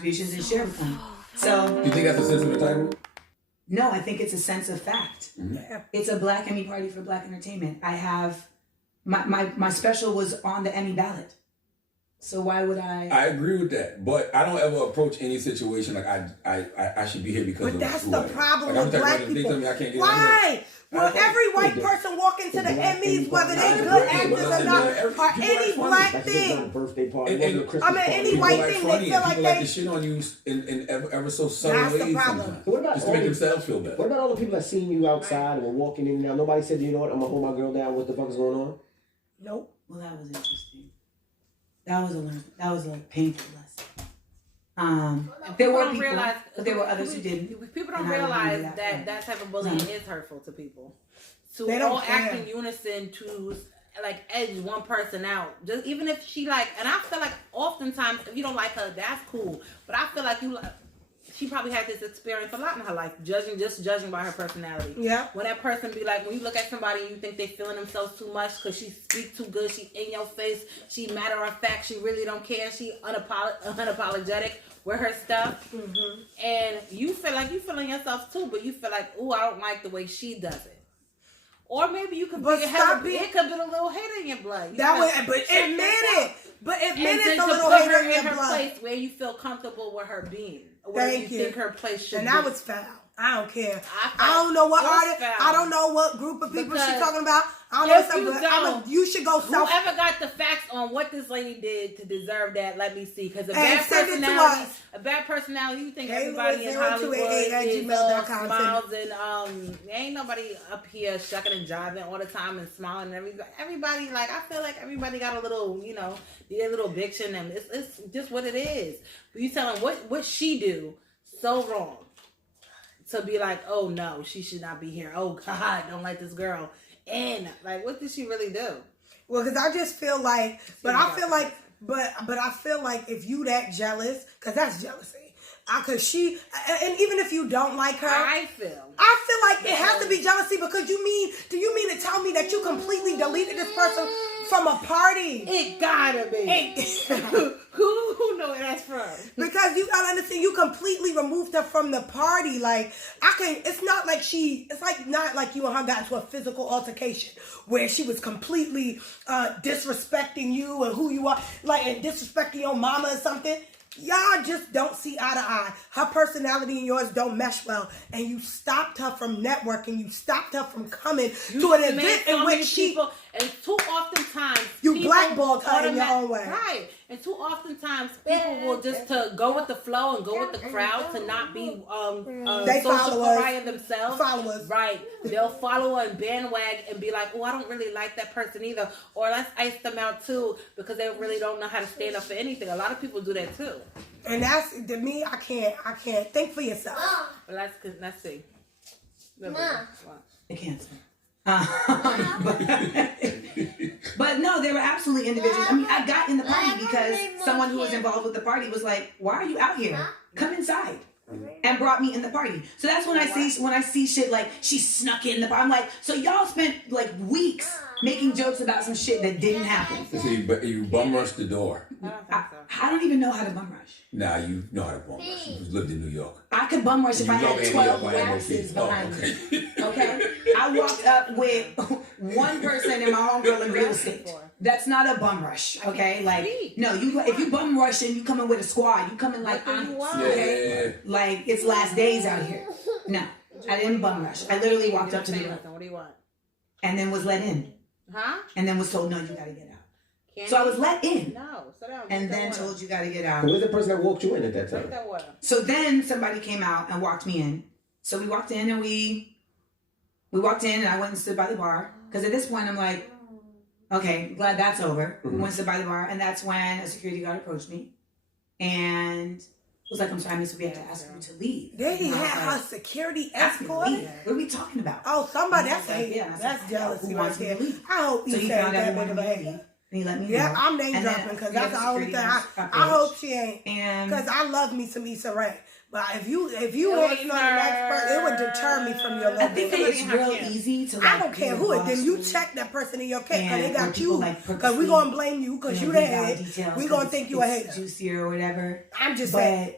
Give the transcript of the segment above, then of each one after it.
contributions and share with them. So You think that's a sense of entitlement? no, I think it's a sense of fact. Mm-hmm. It's a Black Emmy party for Black entertainment. I have my special was on the Emmy ballot. So why would I? I agree with that, but I don't ever approach any situation like I should be here because But of that's who the I am. problem Like, with I'm black type of people. me, I can't get Why? Well, every white person walk into the Emmys, whether they good actors or not, or any black Like thing. birthday party, And- wasn't a and- Christmas I mean, party. any People white like thing, funny they feel and like people like they. to shit on you in ever so subtle That's the ways problem. sometimes. What about Just to all make the- themselves feel better. What about all the people that seen you outside and were walking in and out? Nobody said, you know what, I'm gonna hold my girl down. What the fuck is going on? Nope. Well, that was interesting. That was a painful lesson. There were people, but there were others who didn't. People don't And I don't realize do that. that that type of bullying is hurtful to people. To They don't all act care. in unison to like edge one person out. Just even if she like, and I feel like oftentimes if you don't like her, that's cool. But I feel like she probably had this experience a lot in her life, judging by her personality. Yeah. When that person be like, when you look at somebody and you think they feeling themselves too much because she speaks too good, she in your face, she matter of fact, she really don't care, she unapologetic with her stuff, and you feel like you feeling yourself too, but you feel like, ooh, I don't like the way she does it. Or maybe you could But be stop it could be a little hate in your blood. You That gotta would, but check admit yourself. it. But admit And it's then a to little put hater her in in your her blood. place where you feel comfortable with her being, where Thank you think her place should And be. that was foul. I don't care. I I don't know what it was artist. foul. I don't know what group of people she's Because talking about. I don't know if something. you But don't, you should go self. Whoever got the facts on what this lady did to deserve that, let me see. Because And send it to bad personality, you think Hey, everybody in Hollywood 0288@gmail.com. is smiles and ain't nobody up here shucking and jiving all the time and smiling. And everybody, like, I feel like everybody got a little, their little addiction, and it's just what it is. But you tell them what she do so wrong to be like, oh no, she should not be here. Oh God, don't like this girl. And like, what did she really do? Well, because I just feel like, but I feel like if you that jealous, because that's jealousy. Because she, and even if you don't like her, I feel like it has to be jealousy because do you mean to tell me that you completely deleted this person from a party? It gotta be. Who know where that's from? Because you gotta understand, you completely removed her from the party. Like, it's not like you and her got into a physical altercation where she was completely disrespecting you and who you are, like, and disrespecting your mama or something. Y'all just don't see eye to eye. Her personality and yours don't mesh well. And you stopped her from networking. You stopped her from coming to an event in which she... People, and too oftentimes... You blackballed her in your own way. Right. And too oftentimes people will just to go with the flow and go with the crowd to not be They social followers. pariah themselves. Followers. Right. They'll follow and bandwag and be like, oh, I don't really like that person either. Or let's ice them out too because they really don't know how to stand up for anything. A lot of people do that too. And that's, to me, I can't. Think for yourself. But let's see. I can't say. But no, there were absolutely individuals. I mean, I got in the party because someone who was involved with the party was like, "Why are you out here? Come inside," and brought me in the party. So that's when I see shit like she snuck in the party. I'm like, so y'all spent like weeks making jokes about some shit that didn't happen. So you bum rushed the door. I don't even know how to bum rush. Nah, you know how to bum rush. You lived in New York. I could bum rush if I had 12 waxes behind me. Okay? I walked up with one person and my homegirl in real estate. That's not a bum rush, okay? Like, no, if you bum rush and you come in with a squad, you come in like I'm, okay? Like, it's last days out here. No, I didn't bum rush. I literally walked up to the door. What do you want? And then was let in. Huh? And then was told, no, you gotta get out. So I was let in. No, sit down. And then told you gotta get out. Where's the person that walked you in at that time? Drink that water. So then somebody came out and walked me in. So we walked in and we walked in and I went and stood by the bar. Because at this point I'm like, okay, glad that's over. Mm-hmm. Went and stood by the bar. And that's when a security guard approached me. And was like, I'm sorry, Miss, we have to ask you to leave. Then he And I was had like, her security ask me to escort. leave. What are we talking about? Oh, somebody, And that's he was like, hate. yeah. And I said, That's jealousy who right wants me there. to leave? I hope So he he said found that everyone with a wanted me to hate. leave. And he let me Yeah, go. I'm name And then dropping because we had that's the only security thing. guards I hope she ain't. And Because I love me some Issa Rae. But if you hating on the next person, it would deter me from your I love. think it's real easy to like, I don't care who it. Then you check that person in your case because they got you. Because we gonna blame you because you the head. We gonna think you a hater. Juicier or whatever. I'm just saying.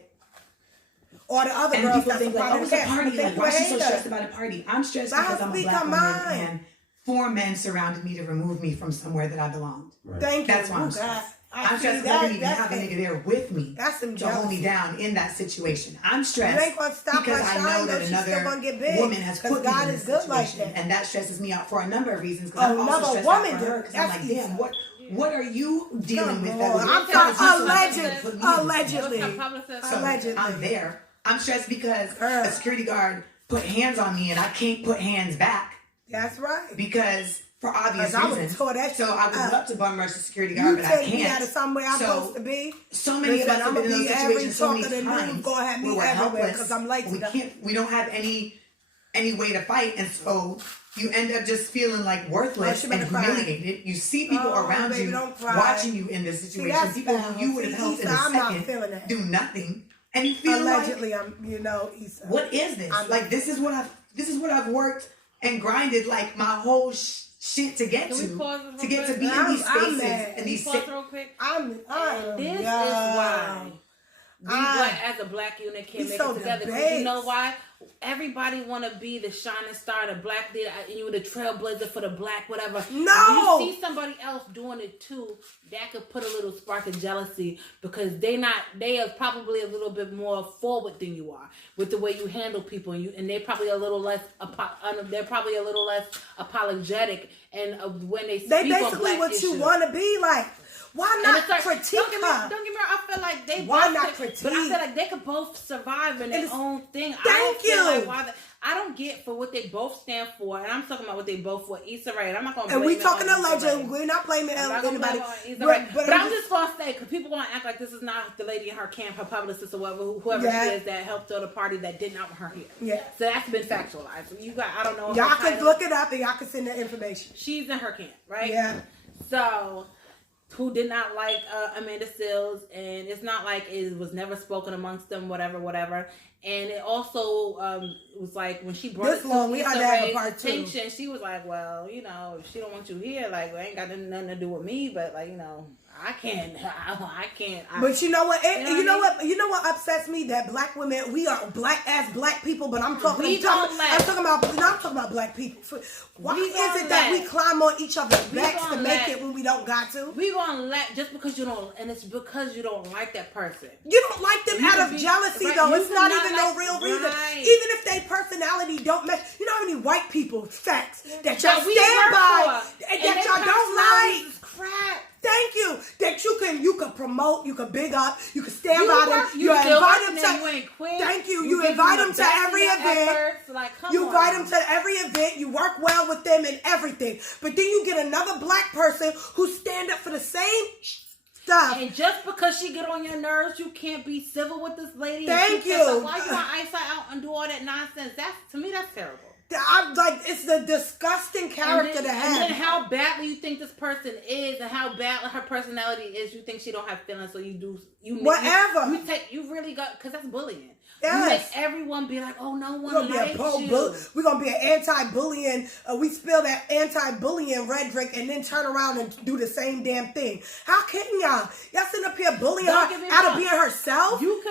or the other And girls people that's a think like, part oh, of it's the a cast. party. Think Like, you why a is she so hater. stressed about a party? I'm stressed Let because her I'm a speak black her woman mind. and 4 men surrounded me to remove me from somewhere that I belonged. Thank you. That's why I'm Oh, stressed. God. I'm stressed because I didn't even have a nigga there with me That's some to hold me jealousy. down in that situation. I'm You stressed ain't gonna stop because her I shine, know though. that She's still another gonna get big. woman has 'Cause put me God in is this good like situation, that. and that stresses me out for a number of reasons. Because I'm also Another stressed woman out for her did. because I'm like, That's damn, what are you dealing with? Come That on. would I'm cause you so much alleged- to put me in this allegedly. situation? So Allegedly. I'm there. I'm stressed because Girl. a security guard put hands on me, and I can't put hands back That's right. because for obvious 'Cause I would've reasons. tore that So shit I would up. love to bum rush the security guard, You but I take me can't. out of somewhere I'm So- supposed to be. So many of Listen, us have I'ma been in those be every situations so many talker that times news gonna have me where we're everywhere helpless. 'cause I'm late to the- We don't have any way to fight, and so you end up just feeling like worthless she and better cry. humiliated. You see people Oh, around baby, you don't cry. watching you in this situation. that's People foul. who you would have See, helped in Issa, a I'm not second feeling that. do nothing, and you feel Allegedly, like, Issa. what is this? I'm- Like this is what I've worked and grinded like my whole shit to get Can we to pause it real to get to quick? be in I'm- these I'm spaces mad. and these Pause real quick. This is yeah. why we as a black unit can't We make so it together. Because debased. you know why? Everybody want to be the shining star, the black leader, and you the trailblazer for the black whatever. No! If you see somebody else doing it too, that could put a little spark of jealousy because they are probably a little bit more forward than you are with the way you handle people, and they're probably a little less apologetic, and when they speak They on basically black what issues. you want to be like. Why And not it's like, critique don't get me her? wrong, I feel like they Why both not could- critique? But I feel like they could both survive in their it's- own thing. I Thank don't feel you. like why I don't get for what they both stand for, and I'm talking about what they both for. Issa Rae, and I'm not gonna. And blame we it talking on Issa alleged. Rae. We're not blaming I'm not gonna anybody. blame it on Issa Rae. But I'm just just gonna say because people gonna act like this is not the lady in her camp, her publicist or whoever Yeah. she is that helped throw the party that didn't want her here. Yeah. So that's been factualized. So you got, I don't know. y'all her can title. look it up and y'all can send the information. She's in her camp, right? Yeah. So, who did not like Amanda Seales, and it's not like it was never spoken amongst them, whatever. And it also was like when she brought This it to long, we had Issa to have a Rae's part two. attention, she was like, well, if she don't want you here, like, it ain't got nothing to do with me, but like, I can't. But you know what? You know what I mean? You know what upsets me? That black women, we are black people, but I'm talking. We I'm don't talking let- about black people. Why We is don't it that let- we climb on each other's We backs to don't make let- it when we don't got to? We gonna let just because you don't, and it's because you don't like that person. You don't like them You out can of be- jealousy, right, though. you It's not cannot even like- no real reason. right. Even if they personality don't match. You know how many white people, facts, that y'all That we stand work by, for, and their that y'all don't like. personalities is crap. Thank you. That you can promote, you can big up, you can stand You by work- them. you You still invite working them and to. you ain't quit. Thank you. You You give invite them them the to best of every your event. efforts. Like, come You on. invite them to every event. You work well with them and everything. But then you get another black person who stand up for the same stuff. And just because she get on your nerves, you can't be civil with this lady. and Thank keep you. that stuff. Why you want to ice her out and do all that nonsense? To me, that's terrible. I'm like, it's the disgusting character and to have. then how badly you think this person is, and how bad her personality is. You think she don't have feelings, so you Whatever. You really got, because that's bullying. Yes. You make everyone be like, oh, no one We're gonna likes be a you. we're gonna be an anti-bullying. We spill that anti-bullying rhetoric and then turn around and do the same damn thing. How can y'all? Y'all sitting up here bullying Don't get her me out of wrong. being herself? You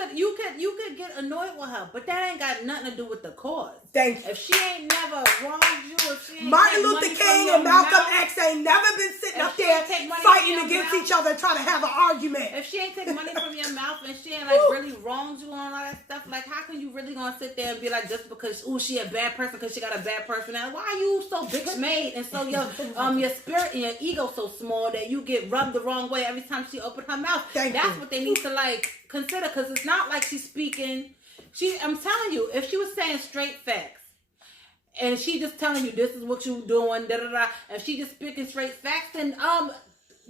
could get annoyed with her, but that ain't got nothing to do with the cause. Thank you. If she ain't never wronged you, if she ain't Martin take Luther money from King your and Malcolm mouth, X ain't never been sitting If up she there ain't take money fighting from your against mouth- each other trying to have an argument. if she ain't take money from your mouth and she ain't like really wronged you on all that stuff, like how can you really gonna sit there and be like just because she a bad person because she got a bad personality? Why are you so bitch made and so your spirit and your ego so small that you get rubbed the wrong way every time she open her mouth? Thank That's you. what they need to like consider, because it's not like she's speaking. I'm telling you, if she was saying straight facts. And she just telling you this is what you doing, da da da. And she just speaking straight facts, then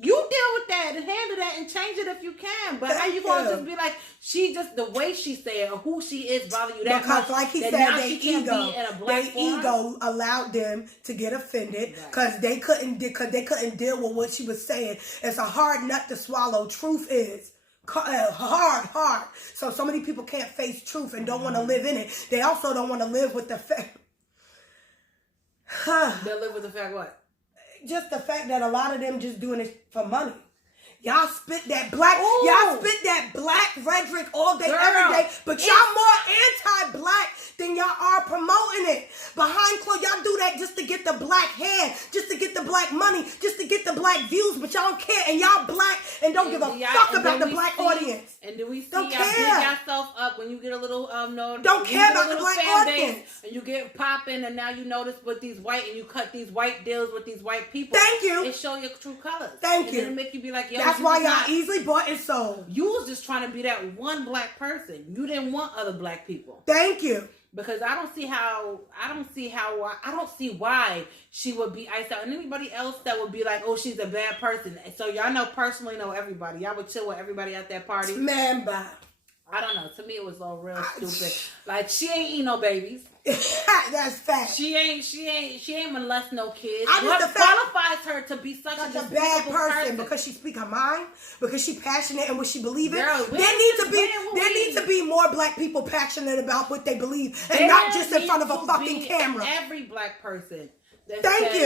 you deal with that and handle that and change it if you can. But how you gonna just be like she just the way she say it or who she is bother you that Because much? like he that said, now their she can't ego, be in a black their forum? ego allowed them to get offended because they couldn't deal with what she was saying. It's a hard nut to swallow. Truth is hard. So many people can't face truth and don't want to live in it. They also don't want to live with the fact. They'll live with the fact what? Just the fact that a lot of them just doing it for money. Y'all spit that black, Ooh. y'all spit that black rhetoric all day, Girl, every day, but y'all more up, when you get a little Don't care about the black fan audience. base, and you get popping, and now you notice with these white, and you cut these white deals with these white people. Thank you. It show your true colors. Thank and you. Then it make you be like, yo, That's you why was y'all not- easily bought and sold. You was just trying to be that one black person. You didn't want other black people. Thank you. Because I don't see why she would be iced out, and anybody else that would be like, oh, she's a bad person. And so y'all personally know everybody. Y'all would chill with everybody at that party. Man, bye. I don't know. To me, it was all real stupid. Like, she ain't eat no babies. That's fact. She ain't molest no kids. I just What the fact- qualifies her to be such Such a despicable bad person because she speak her mind, because she passionate and what she believe in. Girl, there needs to be more black people passionate about what they believe and There not just in front of a needs to fucking be camera. Every black person that Thank says-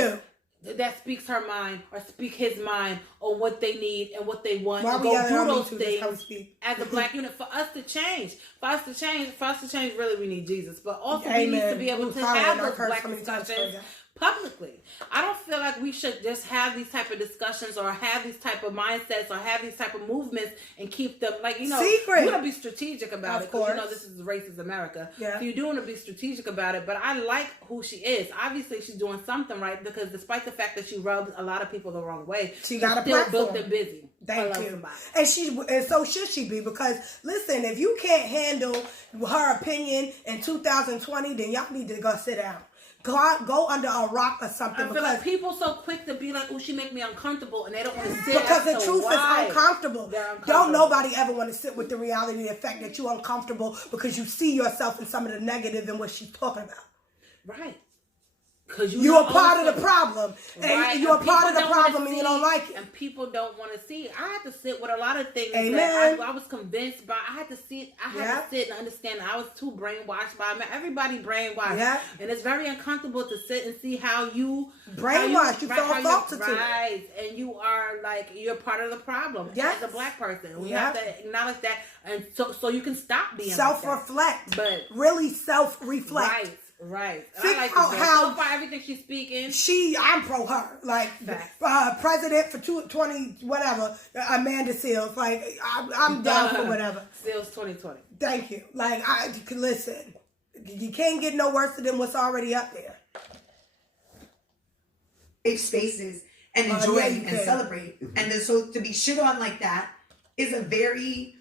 you. that speaks her mind or speak his mind on what they need and what they want Why and we go yelling do at me those too? That's how we things speak. as a black unit for us to change. Really we need Jesus. But also we Amen. need to be able Ooh, to sorry, have I those cursed black so many times discussions today. publicly. I don't feel like we should just have these type of discussions or have these type of mindsets or have these type of movements and keep them like, secret. you want to be strategic about Of it because course. this is racist America. Yeah. So you do want to be strategic about it, but I like who she is. Obviously she's doing something right because despite the fact that she rubbed a lot of people the wrong way, She got a still platform. built and busy. Thank I love you. somebody. And so should she be, because listen, if you can't handle her opinion in 2020, then y'all need to go sit down. Go under a rock or something. I feel like people so quick to be like, oh, she make me uncomfortable, and they don't want to sit Because the as to truth why is uncomfortable. they're uncomfortable. Don't nobody ever want to sit with the reality of the fact that you're uncomfortable because you see yourself in some of the negative in what she's talking about. Right. Because You're a part of the problem. And you're a part of the problem and you don't like it. And people don't want to see it. I had to sit with a lot of things Amen. that I was convinced by. I had to sit Yeah. to sit and understand that I was too brainwashed by. I mean, everybody brainwashed. Yeah. And it's very uncomfortable to sit and see how you... Brainwashed. You feel assaulted to it. Right. And you are like, you're part of the problem. Yes. As a black person. We Yeah. have to acknowledge that. And so you can stop being Self-reflect. But... Really self-reflect. Right. Right. And Figure I like out this. how- So far, everything she's speaking... I'm pro her. Like, Facts. president for 20, whatever, Amanda Seals. Like, I'm down for whatever. Seals 2020. Thank you. Like, listen, you can't get no worse than what's already up there. Safe spaces and enjoy yeah, you and can. celebrate. And then, so to be shit on like that is a very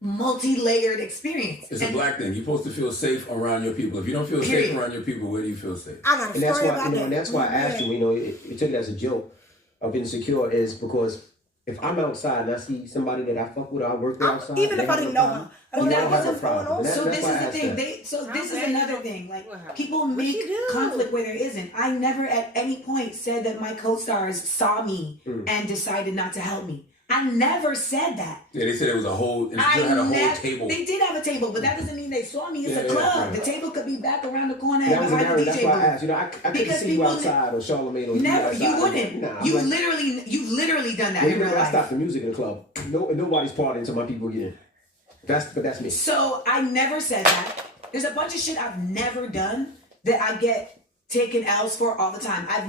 multi-layered experience. It's And a black thing. You're supposed to feel safe around your people. If you don't feel Period. safe around your people, where do you feel safe? I got a And that's story why, about that. and that's why I asked you, you took it as a joke of insecure is because if I'm outside and I see somebody that I fuck with or I work with outside, Even they if I have didn't a know problem, her. Well, you that don't have was a what's going problem. on. And So that's this why I is the asked thing. that. This is bad another you thing. Like What happened? people What'd make she do? conflict where there isn't. I never at any point said that my co-stars saw me and decided not to help me. I never said that. Yeah, they said it was a whole. It I had a whole never. table. They did have a table, but that doesn't mean they saw me. It's Yeah, a club. right. The table could be back around the corner That was an behind error. the That's DJ why I booth. asked. I couldn't Because see you people outside or Charlamagne or Never. outside. You wouldn't. Nah, You've literally done that Well, in real I life. stopped the music in the club. Nobody's partying until my people get in. But that's me. So I never said that. There's a bunch of shit I've never done that I get taken L's for all the time. I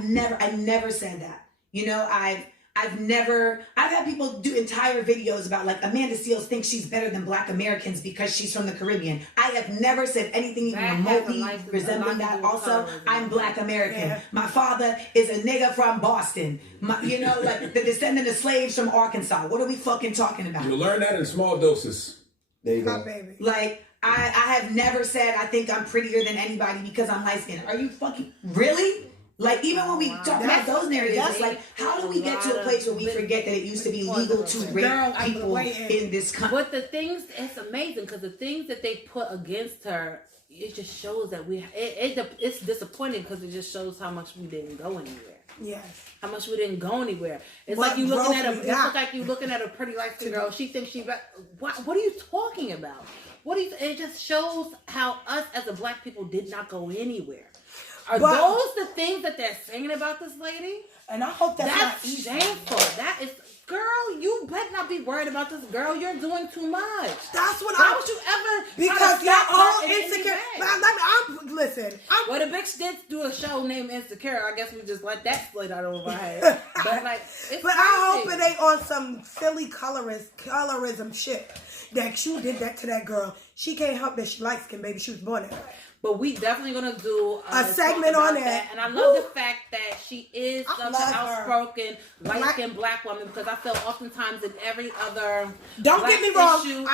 never said that. I've had people do entire videos about like Amanda Seals thinks she's better than Black Americans because she's from the Caribbean. I have never said anything even That has remotely a lot to resembling do that. with Also, colorism. I'm Black American. Yeah. My father is a nigga from Boston. Like the descendant of slaves from Arkansas. What are we fucking talking about? You learn that in small doses. There you My go. baby. Like, I have never said I think I'm prettier than anybody because I'm light skinned. Are you fucking really? Like, even when we talk about those narratives, it's like, how do we get to a place where we forget that it used to be legal to rape Girl, I'm people waiting. in this country? But the things, it's amazing because the things that they put against her, it just shows that it's disappointing because it just shows how much we didn't go anywhere. Yes. How much we didn't go anywhere. It's What like you looking at growth we got. a pretty light skinned girl. She thinks what are you talking about? It just shows how us as a black people did not go anywhere. Are But- those the things that they're saying about this lady? And I hope that's not That's easy. shameful. That is, girl, you better not be worried about this. Girl, you're doing too much. That's what Why would you ever? Because try to y'all slap her all in any insecure. way? listen. Well, the bitch did do a show named Insecure. I guess we just let that slide out over our head. But like, it's But I crazy. hope it ain't on some silly colorism shit. That you did that to that girl. She can't help that she light skin, baby. She was born that way. But we definitely gonna do A segment talk on about that. And I love Woo. the fact that she is I such an love her. outspoken, light-skinned black woman, because I feel oftentimes in every other Don't black get me wrong. issue,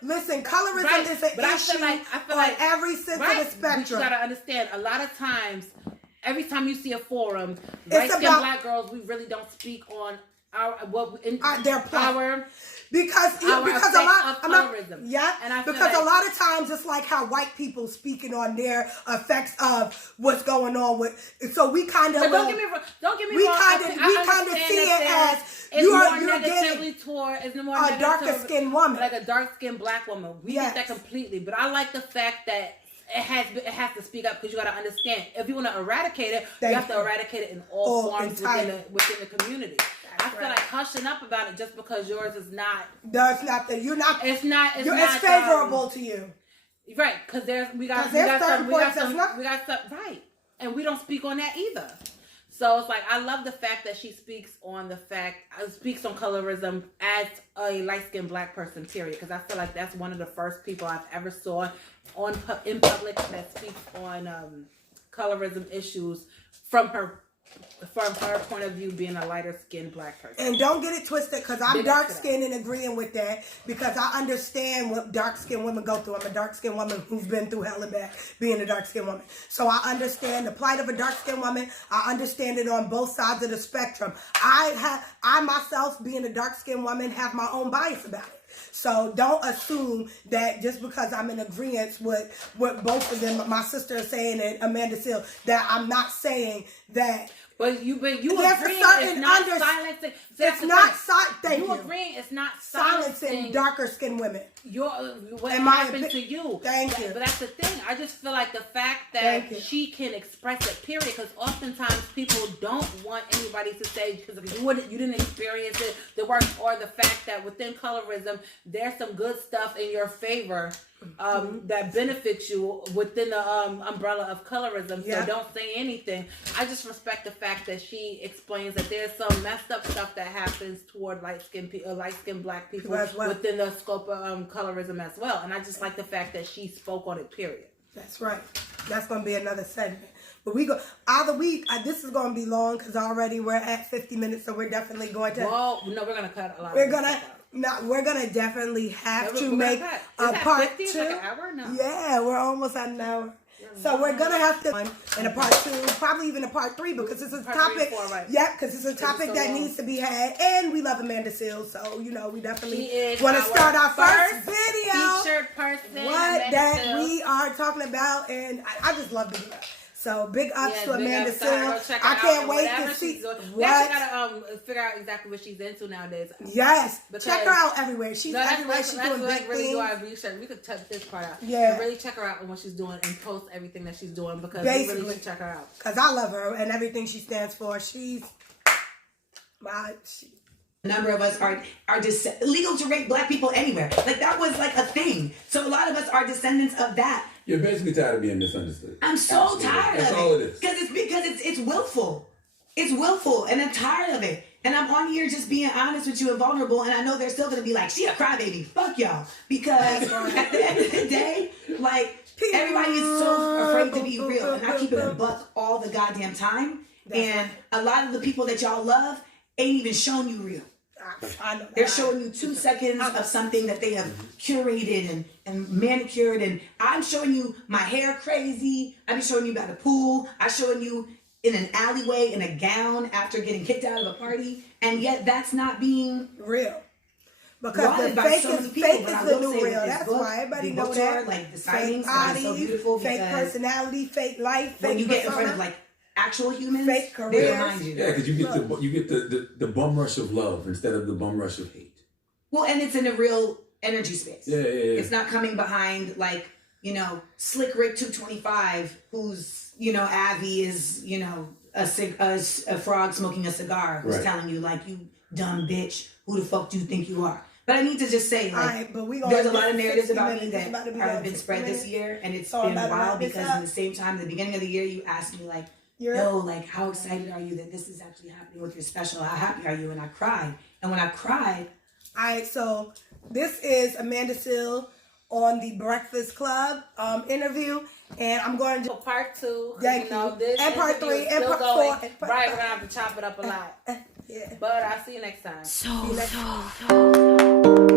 Listen, colorism Right, is an but I issue feel on like every sense right, of the spectrum. But you gotta understand, a lot of times, every time you see a forum, It's light-skinned about- black girls, we really don't speak on their plight. our Because our a effects lot of I'm not- colorism. yeah, And I feel because like- a lot of times it's like how white people speaking on their effects of what's going on with. So we kind of But don't get me wrong. we wrong. kinda- I we kinda understand see that it as it's you're more getting negatively toward. It's more a negative darker toward- skinned woman. like a dark skinned black woman. We Yes. get that completely. But I like the fact that it has to speak up, because you got to understand, if you want to eradicate it, Thank you have to you. eradicate it in all forms entirely. within the community. I feel like hushing up about it just because yours is not. That's not that you're not. It's not. It's It's not favorable to you. right, because we got 'Cause there's certain points that's not- right, and we don't speak on that either. So it's like, I love the fact that she speaks on speaks on colorism as a light-skinned black person, period. Because I feel like that's one of the first people I've ever saw in public that speaks on colorism issues from her point of view, being a lighter-skinned black person. And don't get it twisted, because I'm Big up dark to that. skinned and agreeing with that, because I understand what dark skinned women go through. I'm a dark skinned woman who's been through hell and back being a dark skinned woman. So I understand the plight of a dark skinned woman. I understand it on both sides of the spectrum. I myself, being a dark skinned woman, have my own bias about it. So don't assume that just because I'm in agreement with what both of them, my sister is saying and Amanda Seal, that I'm not saying that. But you There's a agreeing certain it's not under- silencing. It's not thank you you. agreeing it's not Silencing silencing darker skinned women. what In my happened to you. Thank you. But that's the thing. I just feel like the fact Thank you. that she can express it, period. Because oftentimes people don't want anybody to say, because you didn't experience it, the worst, or the fact that within colorism there's some good stuff in your favor that benefits you within the umbrella of colorism. Yeah. So don't say anything. I just respect the fact that she explains that there's some messed up stuff that happens toward light-skinned black people As well. within the scope of colorism as well. And I just like the fact that she spoke on it, period. That's right. That's going to be another segment. But this is going to be long because already we're at 50 minutes, so we're definitely going to. Well, no, we're gonna cut a lot. We're of gonna. this stuff out. No, we're gonna definitely have Yeah, to we're make gonna cut. a Is that part 50? It's two. like an hour? No. Yeah, we're almost at an hour. So we're gonna have to in a part two, probably even a part three, because it's a Part topic. 3 and 4, right. Yeah, because it's a topic so that long. needs to be had, and we love Amanda Seals, so we She definitely is want to start our first video. featured person. What Amanda that Seals. we are talking about, and I just love to do that. So big ups to big Amanda ups to her. Go Seals. check her I out can't and wait whatever to see she's doing. We what. actually gotta figure out exactly what she's into nowadays. Yes, Because- check her out everywhere. She's No, everywhere. She's doing like big really do things. our research. We could touch this part out. Yeah. But really check her out on what she's doing and post everything that she's doing, because we Basically. really should check her out. Because I love her and everything she stands for. She's A number of us are legal to rape black people anywhere. Like, that was like a thing. So a lot of us are descendants of that. You're basically tired of being misunderstood. I'm so Absolutely. tired That's of all it. it is. Because it's willful. It's willful, and I'm tired of it. And I'm on here just being honest with you and vulnerable, and I know they're still gonna be like, she a crybaby. Fuck y'all. Because at the end of the day, like, everybody is so afraid to be real. And I keep it a buck all the goddamn time. And a lot of the people that y'all love ain't even shown you real. I know. They're showing you 2 seconds of something that they have curated and manicured, and I'm showing you my hair crazy. I'm showing you by the pool. I'm showing you in an alleyway in a gown after getting kicked out of a party, and yet that's not being real. Because lauded the by fake so is many people. fake But I is the will new say real. with this That's book, why everybody the know book that. tour, like the Fake sightings, that is so bodies, beautiful fake because personality, fake life, fake when you get in front of persona. like actual humans, Fake they careers. remind you. Yeah, because you get the bum rush of love instead of the bum rush of hate. Well, and it's in a real energy space. Yeah. It's not coming behind like, Slick Rick 225, who's, Avi is, a frog smoking a cigar, who's Right. telling you like, you dumb bitch, who the fuck do you think you are? But I need to just say, All like, right, but we there's a lot of narratives 60 about me minutes. that It's about to be have done been 60 spread this minutes. year, and it's So I'm been about to wrap wild this because up. at the same time, at the beginning of the year, you asked me like, You're- "Yo, like, how excited are you that this is actually happening with your special? How happy are you?" And I cried, and when I cried, All right, so this is Amanda Seal on the Breakfast Club interview, and I'm going to So part 2, Thank you know, you. this And part interview is 3, and still part going. 4, and part Right, 5. we're gonna have to chop it up a lot. Yeah. But I'll see you next time. See you next time.